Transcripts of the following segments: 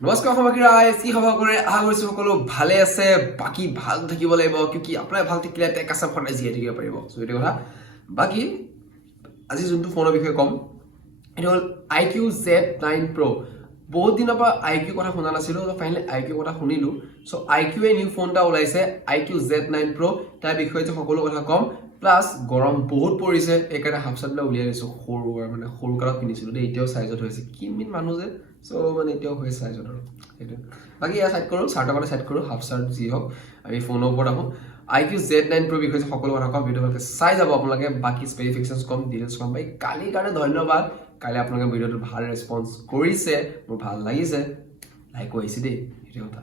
নমস্কাৰ সমাগী ৰাইজ কি খবৰ কৰে আশা কৰিছো সকলো ভালে আছে বাকি ভাল থাকিব লাগিব কিউকি আপোনাৰ ভাল থাকিলে টেক আছাম ফোন জীয়াই থাকিব পাৰিব সো এইটো কথা বাকি আজি যোনটো ফোনৰ বিষয়ে কম এটা হল IQOO Z9 Pro বহুত দিনৰ পৰা IQOO কথা শুনা নাছিলো তো ফাইনালি IQOO কথা শুনিলো সো IQOO এ নিউ ফোনটা ওলাইছে IQOO Z9 Pro তাৰ বিষয়ে যে সকলো কথা কম প্লাস গৰম বহুত পৰিছে একাৰণে হাফসাটলা উলিয়াই দিছো সৰু মানে সৰু কালত কিনিছিলো দে এতিয়াও সাইজত হৈছে কিমিন মানুহ যে সো মানে এতিয়াও হৈ সাইজত আৰু এটো বাকি ইয়া সাইড কৰো চাৰ্টৰ কথা সাইড কৰো হাফসাট যি হক আমি ফোনৰ ওপৰত আহো IQOO Z9 Pro বিষয়ে সকলো কথা কম ভিডিও ভালকে চাই যাব আপোনালোকে বাকি স্পেসিফিকেশনস কম ডিটেইলস কম ভাই কালি কাৰণে ধন্যবাদ কালি আপোনালোকে ভিডিওটো ভাল ৰেসপন্স কৰিছে মোৰ ভাল লাগিছে লাইক কৰিছে দে ভিডিও কথা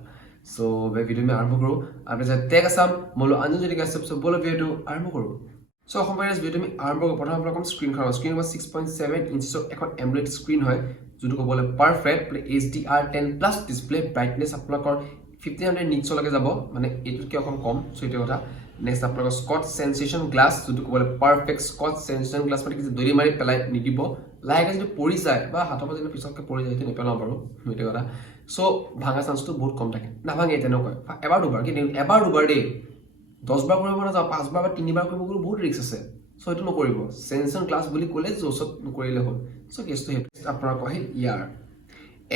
সো ভাই ভিডিও আমি আৰম্ভ কৰো আপুনি যে টেক আছাম মলো আনজন যদি কাছে সব বলো ভিডিও আৰম্ভ কৰো সো কম্পাৰেন্স ভিডিও আমি আৰম্ভ কৰো প্ৰথম আপোনালোকক স্ক্ৰিন খাও স্ক্ৰিন was 6.7 ইঞ্চৰ এখন AMOLED স্ক্ৰিন হয় যেটো ক'বলে পাৰফেক্ট HDR10 প্লাস ডিসপ্লে ব্ৰাইটনেস আপোনালোকৰ 1500 নিটছ লগে যাব মানে এটো কি অকম কম সো এটো কথা নেক্সট আপোনালোকৰ স্কট সেন্সেশন গ্লাস যেটো ক'বলে পাৰফেক্ট স্কট সেন্সেশন গ্লাস মানে কি দৰি মাৰি পেলাই নিদিব লাইক যদি পৰি যায় বা হাতৰ পৰা যদি পিছতকে পৰি যায় তে নেপেলাও বাৰু এটো কথা সো ভাঙা চান্সটো বহুত কম থাকে না ভাঙে তেনেকৈ এবাৰ দুবাৰ কি এবাৰ দুবাৰ দে 10 বাৰ কৰিব না যাও 5 বাৰ বা 3 বাৰ কৰিব গলে বহুত ৰিস্ক আছে সো এটো নকৰিব সেন্সেশন গ্লাস বুলি ক'লে জোসত নকৰিলে হ'ল সো কেছটো আপোনাৰ কহে ইয়াৰ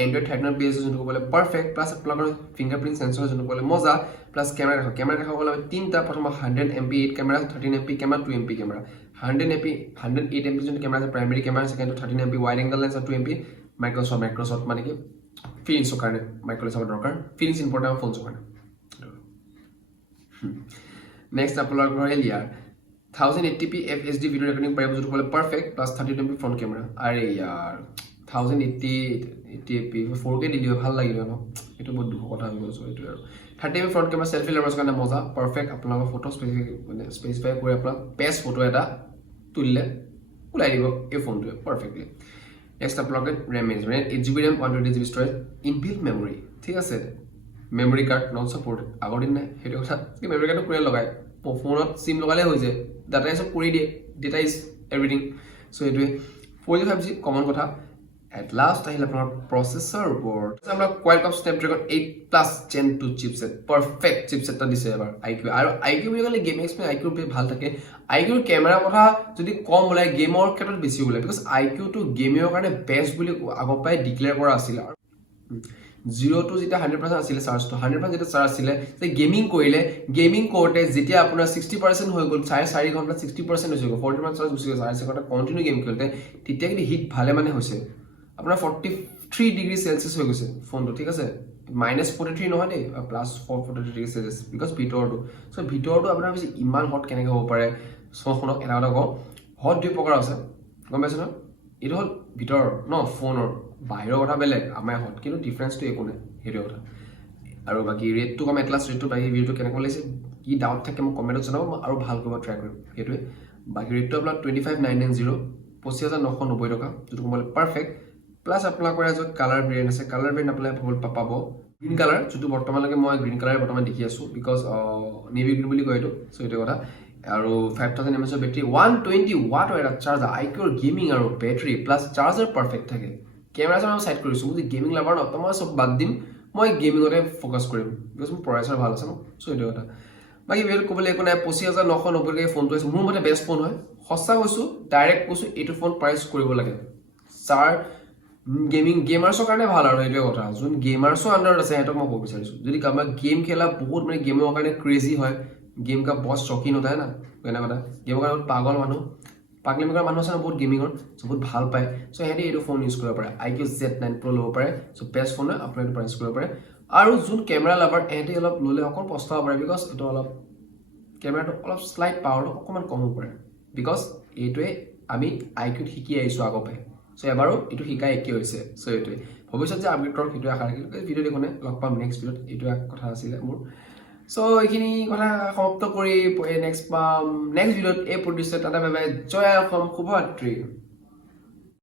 Android 13 বেস যেটো ক'বলে পাৰফেক্ট প্লাস আপোনালোকৰ ফিঙ্গাৰপ্ৰিন্ট সেন্সৰ যেটো ক'বলে মজা প্লাস ক্যামেৰা দেখা ক'বলে তিনটা প্ৰথম 100 MP 8 camera 13 MP camera 2 MP camera 100 MP 108 MP যেটো camera primary camera second 13 MP wide angle lens 2 MP মাইক্ৰোসফট মানে কি ফিলিংছৰ কাৰণে মাইক্ৰোসফট দৰকাৰ ফিলিংছ ইম্পৰ্টেন্ট ফোনছৰ কাৰণে নেক্সট আপোনালোকৰ ইয়াৰ 1080p FHD ভিডিও ৰেকৰ্ডিং পাৰিব যেটো ক'বলে perfect plus 30 MP front camera আরে यार 1080p 4K দিলিও ভাল লাগিব ন এটো বহুত দুখ কথা হৈ গল সো এটো আৰু 30 MP ফ্ৰন্ট ক্যামেৰা সেলফি লেন্সৰ কাৰণে মজা পাৰফেক্ট আপোনালোকৰ ফটো স্পেসিফাই কৰি আপোনাক বেস্ট ফটো এটা তুলিলে উলাই দিব এই ফোনটো পারফেক্টলি নেক্সট আপোনালোকে RAM is 8GB RAM 128GB storage inbuilt memory ঠিক আছে মেমৰি কাৰ্ড নন সাপোৰ্ট আগৰ দিন নাই হেটো কথা কি মেমৰি কাৰ্ডটো পুৰা লগাই ফোনত সিম লগালে হৈ যায় ডাটা সব কৰি দিয়ে ডেটা ইজ এভৰিথিং সো এটো 45G কমন কথা at last আহিল আপোনাৰ প্ৰসেসৰ ওপৰত আমরা Qualcomm Snapdragon 8 Plus Gen 2 chipset perfect chipset টা দিছে এবাৰ IQOO আৰু IQOO বুলি ক'লে গেমিং এক্সপেৰিয়েন্স IQOO ভাল থাকে IQOO ক্যামেৰা কথা যদি কম ওলাই গেমৰ ক্ষেত্ৰত বেছি ওলাই বিকজ IQOO টো গেমিংৰ কাৰণে বেষ্ট বুলি আগৰ পৰাই ডিক্লেয়াৰ কৰা আছিল 0 to যেটা 100% আছিল চাৰ্জ তো 100% যেটা চাৰ্জ আছিল তে গেমিং কৰিলে গেমিং কোৰ্টে যেতিয়া আপোনাৰ 60% হৈ গল 4.5 ঘন্টা 60% হৈ গল 40% চাৰ্জ গুচি গল 4.5 ঘন্টা কন্টিনিউ গেম খেলতে তেতিয়া কি হিট ভালে মানে হৈছে আপোনাৰ 43 ডিগ্ৰী সেলসিয়াস হৈ গৈছে ফোনটো ঠিক আছে -43 নহয় দে +43 ডিগ্ৰী সেলসিয়াস বিকজ ভিতৰটো সো ভিতৰটো আপোনাৰ বেছি ইমান হট কেনেকৈ হ'ব পাৰে ফোনখনক এটা কথা কওঁ হট দুই প্ৰকাৰ আছে গম পাইছ ন এটা হল ভিতৰ ন ফোনৰ বাহিৰৰ কথা বেলেগ আমাৰ হট কিন্তু ডিফাৰেন্সটো একো নাই হেৰি কথা আৰু বাকি ৰেটটো কম এটলাস ৰেটটো বাকি ভিডিওটো কেনেকৈ লাগিছে কি ডাউট থাকে মোক কমেন্টত জনাব আৰু ভাল কৰিব ট্ৰাই কৰিম হেতুৱে বাকি ৰেটটো আপোনাৰ 25990 25990 টকা যেটো ক'বলে পাৰফেক্ট প্লাস আপোনালোকৰ এজ কালাৰ ভেৰিয়েন্ট আছে কালাৰ ভেৰিয়েন্ট আপোনালোকে পাব গ্ৰীন কালাৰ যেটো বৰ্তমানলৈকে মই গ্ৰীন কালাৰ বৰ্তমান দেখি আছো বিকজ নেভি গ্ৰীন বুলি কয় এটো সো এটো কথা আৰু 5000 mAh বেটাৰী 120 ওয়াট এটা চাৰ্জাৰ IQOO গেমিং আৰু বেটাৰী প্লাস চাৰ্জাৰ পাৰফেক্ট থাকে ক্যামেৰা আমি সাইড কৰিছো মই গেমিং লাভাৰ ন তো মই সব বাদ দিম মই গেমিংতে ফোকাস কৰিম বিকজ মোৰ প্ৰচেসৰ ভাল আছে ন সো এটো কথা বাকি ভিডিও ক'বলে একো নাই 25990 কে ফোনটো আছে মোৰ মতে বেষ্ট ফোন হয় সঁচা কৈছো ডাইৰেক্ট কৈছো এটো ফোন প্ৰাইস কৰিব লাগে চাৰ গেমাৰ্ছৰ কাৰণে ভাল আৰু এইটো কথা যোন গেমাৰ্ছৰ আন্ডাৰত আছে হেতক মই ক'ব বিচাৰিছো যদি কামা গেম খেলা বহুত মানে গেমৰ কাৰণে ক্ৰেজি হয় গেম কা বস শৌখিন होता है ना কেনে কথা গেমৰ কাৰণে পাগল মানুহ পাগলেমিকৰ মানুহ আছে বহুত গেমিংৰ বহুত ভাল পায় সো হেতি এটো ফোন ইউজ কৰিব পাৰে IQOO Z9 Pro ল'ব পাৰে সো বেষ্ট ফোন হয় আপুনি প্ৰাইস কৰিব পাৰে আৰু যোন ক্যামেৰা লাভাৰ হেতি অলপ ললে অকন পস্তাব পাৰে বিকজ এটো অলপ ক্যামেৰাটো অলপ স্লাইড পাৱাৰটো অকমান কম হ'ব পাৰে বিকজ এইটোৱে আমি IQOO শিকি আইছো আগৰ পাই সো এবাৰো এটো শিকাই একে হৈছে সো এটো ভৱিষ্যত যে আপগ্ৰেড কৰক এটো আশা ৰাখিলো ভিডিও দেখোনে লগ পাম নেক্সট ভিডিওত এটো এক কথা আছিল মোৰ সো এইখিনি কথা সমাপ্ত কৰি নেক্সট ভিডিওত এই প্ৰডিউচাৰ টাটা বাই বাই জয় অসম শুভৰাত্ৰি